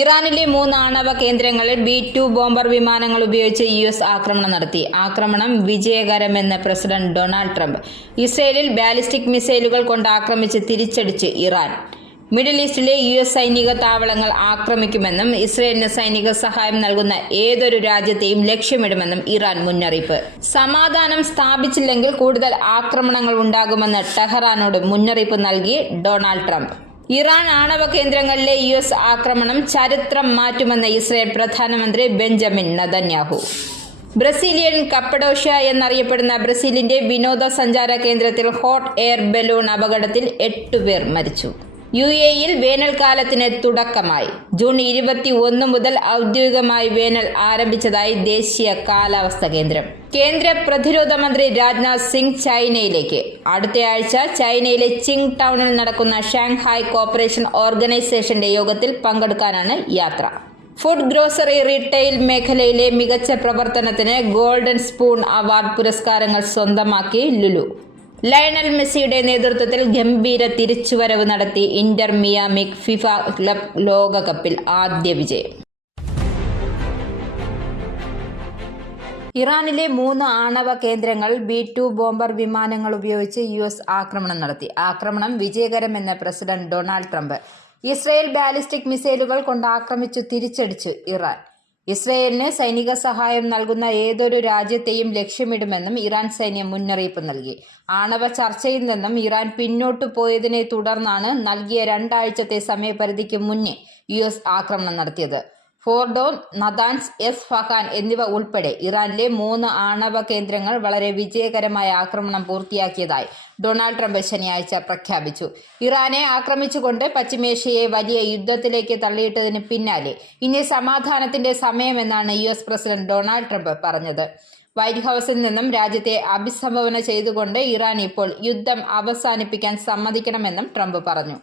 ഇറാനിലെ 3 ആണവ കേന്ദ്രങ്ങളിൽ B-2 ബോംബർ വിമാനങ്ങൾ ഉപയോഗിച്ച് US ആക്രമണം നടത്തി. ആക്രമണം വിജയകരമെന്ന് പ്രസിഡന്റ് ഡൊണാൾഡ് ട്രംപ്. ഇസ്രയേലിൽ ബാലിസ്റ്റിക് മിസൈലുകൾ കൊണ്ട് ആക്രമിച്ച് തിരിച്ചടിച്ച് ഇറാൻ. മിഡിൽ ഈസ്റ്റിലെ US സൈനിക താവളങ്ങൾ ആക്രമിക്കുമെന്നും ഇസ്രയേലിന് സൈനിക സഹായം നൽകുന്ന ഏതൊരു രാജ്യത്തെയും ലക്ഷ്യമിടുമെന്നും ഇറാൻ മുന്നറിയിപ്പ്. സമാധാനം സ്ഥാപിച്ചില്ലെങ്കിൽ കൂടുതൽ ആക്രമണങ്ങൾ ഉണ്ടാകുമെന്ന് ടെഹ്റാനോട് മുന്നറിയിപ്പ് നൽകി ഡൊണാൾഡ് ട്രംപ്. ഇറാൻ ആണവ കേന്ദ്രങ്ങളിലെ US ആക്രമണം ചരിത്രം മാറ്റുമെന്ന് ഇസ്രയേൽ പ്രധാനമന്ത്രി ബെഞ്ചമിൻ നെതന്യാഹു. ബ്രസീലിയൻ കപ്പഡോഷ്യ എന്നറിയപ്പെടുന്ന ബ്രസീലിന്റെ വിനോദസഞ്ചാര കേന്ദ്രത്തിൽ ഹോട്ട് എയർ ബലൂൺ അപകടത്തിൽ 8 പേർ മരിച്ചു. UAE-യിൽ വേനൽക്കാലത്തിന് തുടക്കമായി. ജൂൺ 21 മുതൽ ഔദ്യോഗികമായി വേനൽ ആരംഭിച്ചതായി ദേശീയ കാലാവസ്ഥാ കേന്ദ്രം. കേന്ദ്ര പ്രതിരോധ മന്ത്രി രാജ്നാഥ് സിംഗ് ചൈനയിലേക്ക്. അടുത്തയാഴ്ച ചൈനയിലെ ചിങ് ടൗണിൽ നടക്കുന്ന ഷാങ്ഹായ് കോപ്പറേഷൻ ഓർഗനൈസേഷന്റെ യോഗത്തിൽ പങ്കെടുക്കാനാണ് യാത്ര. ഫുഡ് ഗ്രോസറി റീറ്റെയിൽ മേഖലയിലെ മികച്ച പ്രവർത്തനത്തിന് ഗോൾഡൻ സ്പൂൺ അവാർഡ് പുരസ്കാരങ്ങൾ സ്വന്തമാക്കി ലുലു. ലയണൽ മെസ്സിയുടെ നേതൃത്വത്തിൽ ഗംഭീര തിരിച്ചുവരവ് നടത്തി ഇന്റർ മിയാമി ഫിഫ ക്ലബ് ലോകകപ്പിൽ ആദ്യ വിജയം. ഇറാനിലെ 3 ആണവ കേന്ദ്രങ്ങൾ B-2 ബോംബർ വിമാനങ്ങൾ ഉപയോഗിച്ച് US ആക്രമണം നടത്തി. ആക്രമണം വിജയകരമെന്ന് president Donald Trump. Israel ballistic മിസൈലുകൾ കൊണ്ട് ആക്രമിച്ചു തിരിച്ചടിച്ചു ഇറാൻ. ഇസ്രയേലിന് സൈനിക സഹായം നൽകുന്ന ഏതൊരു രാജ്യത്തെയും ലക്ഷ്യമിടുമെന്നും ഇറാൻ സൈന്യം മുന്നറിയിപ്പ് നൽകി. ആണവ ചർച്ചയിൽ നിന്നും ഇറാൻ പിന്നോട്ടു പോയതിനെ തുടർന്നാണ് നൽകിയ 2 ആഴ്ചത്തെ സമയപരിധിക്ക് മുന്നേ US ആക്രമണം നടത്തിയത്. ഫോർഡോ, നതാൻസ്, എസ്ഫഹാൻ എന്നിവ ഉൾപ്പെടെ ഇറാനിലെ 3 ആണവ കേന്ദ്രങ്ങൾ വളരെ വിജയകരമായ ആക്രമണം പൂർത്തിയാക്കിയതായി ഡൊണാൾഡ് ട്രംപ് ശനിയാഴ്ച പ്രഖ്യാപിച്ചു. ഇറാനെ ആക്രമിച്ചുകൊണ്ട് പശ്ചിമേഷ്യയെ വലിയ യുദ്ധത്തിലേക്ക് തള്ളിയിട്ടതിന് പിന്നാലെ ഇനി സമാധാനത്തിന്റെ സമയമെന്നാണ് US പ്രസിഡന്റ് ഡൊണാൾഡ് ട്രംപ് പറഞ്ഞത്. വൈറ്റ് ഹൌസിൽ നിന്നും രാജ്യത്തെ അഭിസംബോധന ചെയ്തുകൊണ്ട് ഇറാൻ ഇപ്പോൾ യുദ്ധം അവസാനിപ്പിക്കാൻ സമ്മതിക്കണമെന്നും ട്രംപ് പറഞ്ഞു.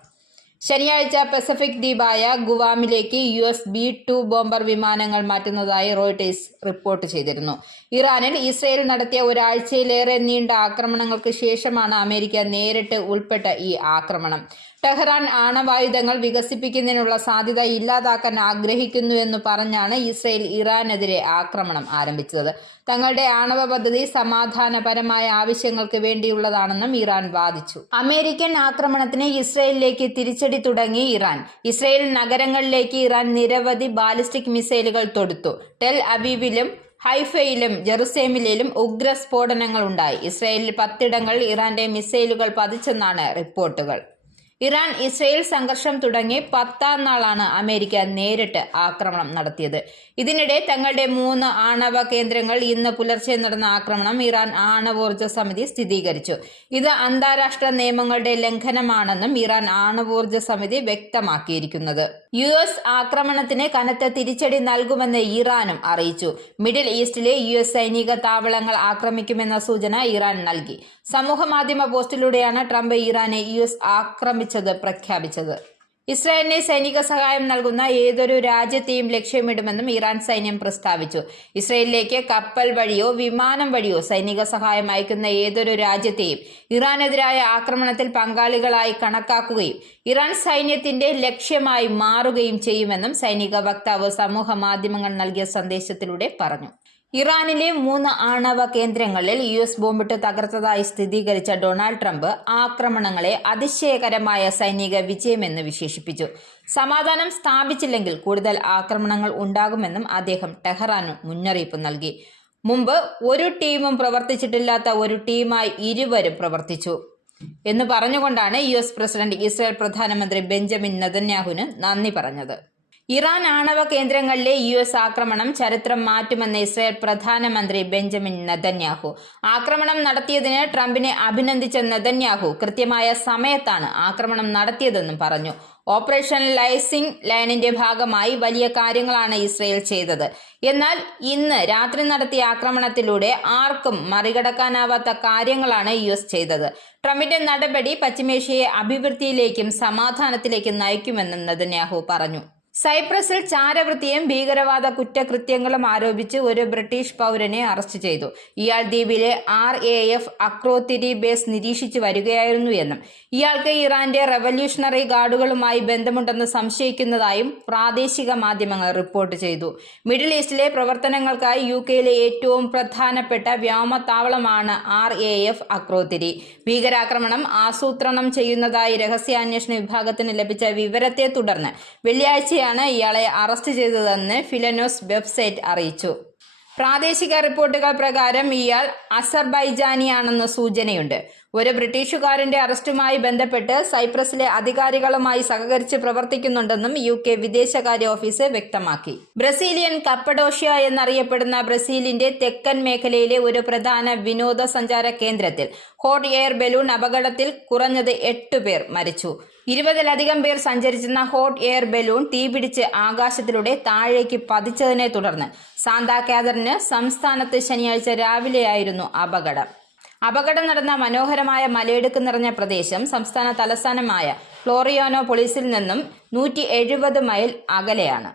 ശനിയാഴ്ച പസഫിക് ദ്വീപായ ഗുവാമിലേക്ക് US B-2 ബോംബർ വിമാനങ്ങൾ മാറ്റുന്നതായി റോയിട്ടേഴ്സ് റിപ്പോർട്ട് ചെയ്തിരുന്നു. ഇറാനിൽ ഇസ്രയേൽ നടത്തിയ ഒരാഴ്ചയിലേറെ നീണ്ട ആക്രമണങ്ങൾക്ക് ശേഷമാണ് അമേരിക്ക നേരിട്ട് ഉൾപ്പെട്ട ഈ ആക്രമണം. ടെഹ്റാൻ ആണവായുധങ്ങൾ വികസിപ്പിക്കുന്നതിനുള്ള സാധ്യത ഇല്ലാതാക്കാൻ ആഗ്രഹിക്കുന്നുവെന്ന് പറഞ്ഞാണ് ഇസ്രയേൽ ഇറാനെതിരെ ആക്രമണം ആരംഭിച്ചത്. തങ്ങളുടെ ആണവ പദ്ധതി സമാധാനപരമായ ആവശ്യങ്ങൾക്ക് വേണ്ടിയുള്ളതാണെന്നും ഇറാൻ വാദിച്ചു. അമേരിക്കൻ ആക്രമണത്തിന് ഇസ്രയേലിലേക്ക് തിരിച്ചടി തുടങ്ങി ഇറാൻ. ഇസ്രയേൽ നഗരങ്ങളിലേക്ക് ഇറാൻ നിരവധി ബാലിസ്റ്റിക് മിസൈലുകൾ തൊടുത്തു. ടെൽ അവീവിലും ഹൈഫയിലും ജെറുസലേമിലും ഉഗ്ര സ്ഫോടനങ്ങൾ ഉണ്ടായി. ഇസ്രയേലിൽ 10 ഇടങ്ങളിൽ ഇറാന്റെ മിസൈലുകൾ പതിച്ചെന്നാണ് റിപ്പോർട്ടുകൾ. ഇറാൻ ഇസ്രയേൽ സംഘർഷം തുടങ്ങി 10ാം നാളാണ് അമേരിക്ക നേരിട്ട് ആക്രമണം നടത്തിയത്. ഇതിനിടെ തങ്ങളുടെ 3 ആണവ കേന്ദ്രങ്ങൾ ഇന്ന് പുലർച്ചെ നടന്ന ആക്രമണം ഇറാൻ ആണവോർജ്ജ സമിതി സ്ഥിരീകരിച്ചു. ഇത് അന്താരാഷ്ട്ര നിയമങ്ങളുടെ ലംഘനമാണെന്നും ഇറാൻ ആണവോർജ്ജ സമിതി വ്യക്തമാക്കിയിരിക്കുന്നത്. US ആക്രമണത്തിന് കനത്ത തിരിച്ചടി നൽകുമെന്ന് ഇറാനും അറിയിച്ചു. മിഡിൽ ഈസ്റ്റിലെ US സൈനിക താവളങ്ങൾ ആക്രമിക്കുമെന്ന സൂചന ഇറാൻ നൽകി. സമൂഹമാധ്യമ പോസ്റ്റിലൂടെയാണ് ട്രംപ് ഇറാനെ US ആക്രമിച്ചത് പ്രഖ്യാപിച്ചത്. ഇസ്രായേലിന് സൈനിക സഹായം നൽകുന്ന ഏതൊരു രാജ്യത്തെയും ലക്ഷ്യമിടുമെന്നും ഇറാൻ സൈന്യം പ്രസ്താവിച്ചു. ഇസ്രായേലിലേക്ക് കപ്പൽ വഴിയോ വിമാനം വഴിയോ സൈനിക സഹായം അയക്കുന്ന ഏതൊരു രാജ്യത്തെയും ഇറാനെതിരായ ആക്രമണത്തിൽ പങ്കാളികളായി കണക്കാക്കുകയും ഇറാൻ സൈന്യത്തിന്റെ ലക്ഷ്യമായി മാറുകയും ചെയ്യുമെന്നും സൈനിക വക്താവ് സമൂഹ മാധ്യമങ്ങൾ നൽകിയ സന്ദേശത്തിലൂടെ പറഞ്ഞു. ഇറാനിലെ 3 ആണവ കേന്ദ്രങ്ങളിൽ US ബോംബിട്ട് തകർത്തതായി സ്ഥിരീകരിച്ച ഡൊണാൾഡ് ട്രംപ് ആക്രമണങ്ങളെ അതിശയകരമായ സൈനിക വിജയമെന്ന് വിശേഷിപ്പിച്ചു. സമാധാനം സ്ഥാപിച്ചില്ലെങ്കിൽ കൂടുതൽ ആക്രമണങ്ങൾ ഉണ്ടാകുമെന്നും അദ്ദേഹം ടെഹ്റാന് മുന്നറിയിപ്പ് നൽകി. മുമ്പ് ഒരു ടീമും പ്രവർത്തിച്ചിട്ടില്ലാത്ത ഒരു ടീമായി ഇരുവരും പ്രവർത്തിച്ചു എന്ന് പറഞ്ഞുകൊണ്ടാണ് US പ്രസിഡന്റ് ഇസ്രായേൽ പ്രധാനമന്ത്രി ബെഞ്ചമിൻ നെതന്യാഹുവിന് നന്ദി പറഞ്ഞത്. ഇറാൻ ആണവ കേന്ദ്രങ്ങളിലെ US ആക്രമണം ചരിത്രം മാറ്റുമെന്ന് ഇസ്രായേൽ പ്രധാനമന്ത്രി ബെഞ്ചമിൻ നെതന്യാഹു. ആക്രമണം നടത്തിയതിന് ട്രംപിനെ അഭിനന്ദിച്ച നെതന്യാഹു കൃത്യമായ സമയത്താണ് ആക്രമണം നടത്തിയതെന്നും പറഞ്ഞു. ഓപ്പറേഷൻ ലൈസിംഗ് ലൈനിന്റെ ഭാഗമായി വലിയ കാര്യങ്ങളാണ് ഇസ്രയേൽ ചെയ്തത്. എന്നാൽ ഇന്ന് രാത്രി നടത്തിയ ആക്രമണത്തിലൂടെ ആർക്കും മറികടക്കാനാവാത്ത കാര്യങ്ങളാണ് US ചെയ്തത്. ട്രംപിന്റെ നടപടി പശ്ചിമേഷ്യയെ അഭിവൃദ്ധിയിലേക്കും സമാധാനത്തിലേക്കും നയിക്കുമെന്നും നെതന്യാഹു പറഞ്ഞു. സൈപ്രസിൽ ചാരവൃത്തിയും ഭീകരവാദ കുറ്റകൃത്യങ്ങളും ആരോപിച്ച് ഒരു ബ്രിട്ടീഷ് പൗരനെ അറസ്റ്റ് ചെയ്തു. ഇയാൾ ദ്വീപിലെ RAF അക്രോത്തിരി ബേസ് നിരീക്ഷിച്ചു വരികയായിരുന്നു എന്നും ഇയാൾക്ക് ഇറാന്റെ റവല്യൂഷണറി ഗാർഡുകളുമായി ബന്ധമുണ്ടെന്ന് സംശയിക്കുന്നതായും പ്രാദേശിക മാധ്യമങ്ങൾ റിപ്പോർട്ട് ചെയ്തു. മിഡിൽ ഈസ്റ്റിലെ പ്രവർത്തനങ്ങൾക്കായി UKയിലെ ഏറ്റവും പ്രധാനപ്പെട്ട വ്യോമത്താവളമാണ് RAF അക്രോത്തിരി. ഭീകരാക്രമണം ആസൂത്രണം ചെയ്യുന്നതായി രഹസ്യാന്വേഷണ വിഭാഗത്തിന് ലഭിച്ച വിവരത്തെ തുടർന്ന് വെള്ളിയാഴ്ചയാണ് ഇയാളെ അറസ്റ്റ് ചെയ്തതെന്ന് ഫിലനോസ് വെബ്സൈറ്റ് അറിയിച്ചു. പ്രാദേശിക റിപ്പോർട്ടുകൾ പ്രകാരം ഇയാൾ അസർബൈജാനിയാണെന്ന് സൂചനയുണ്ട്. ഒരു ബ്രിട്ടീഷുകാരന്റെ അറസ്റ്റുമായി ബന്ധപ്പെട്ട് സൈപ്രസിലെ അധികാരികളുമായി സഹകരിച്ച് പ്രവർത്തിക്കുന്നുണ്ടെന്നും UK വിദേശകാര്യ ഓഫീസ് വ്യക്തമാക്കി. ബ്രസീലിയൻ കപ്പഡോഷ്യ എന്നറിയപ്പെടുന്ന ബ്രസീലിന്റെ തെക്കൻ മേഖലയിലെ ഒരു പ്രധാന വിനോദസഞ്ചാര കേന്ദ്രത്തിൽ ഹോട്ട് എയർ ബലൂൺ അപകടത്തിൽ കുറഞ്ഞത് 8 പേർ മരിച്ചു. 20-ലധികം പേർ സഞ്ചരിച്ചിരുന്ന ഹോട്ട് എയർ ബലൂൺ തീപിടിച്ച് ആകാശത്തിലൂടെ താഴേക്ക് പതിച്ചതിനെ തുടർന്ന് സാന്താ കാതറിന് സംസ്ഥാനത്ത് ശനിയാഴ്ച രാവിലെയായിരുന്നു അപകടം നടന്ന മനോഹരമായ മലയിടുക്ക് നിറഞ്ഞ പ്രദേശം സംസ്ഥാന തലസ്ഥാനമായ ഫ്ലോറിയാനോപോളിസിൽ നിന്നും 170 മൈൽ അകലെയാണ്.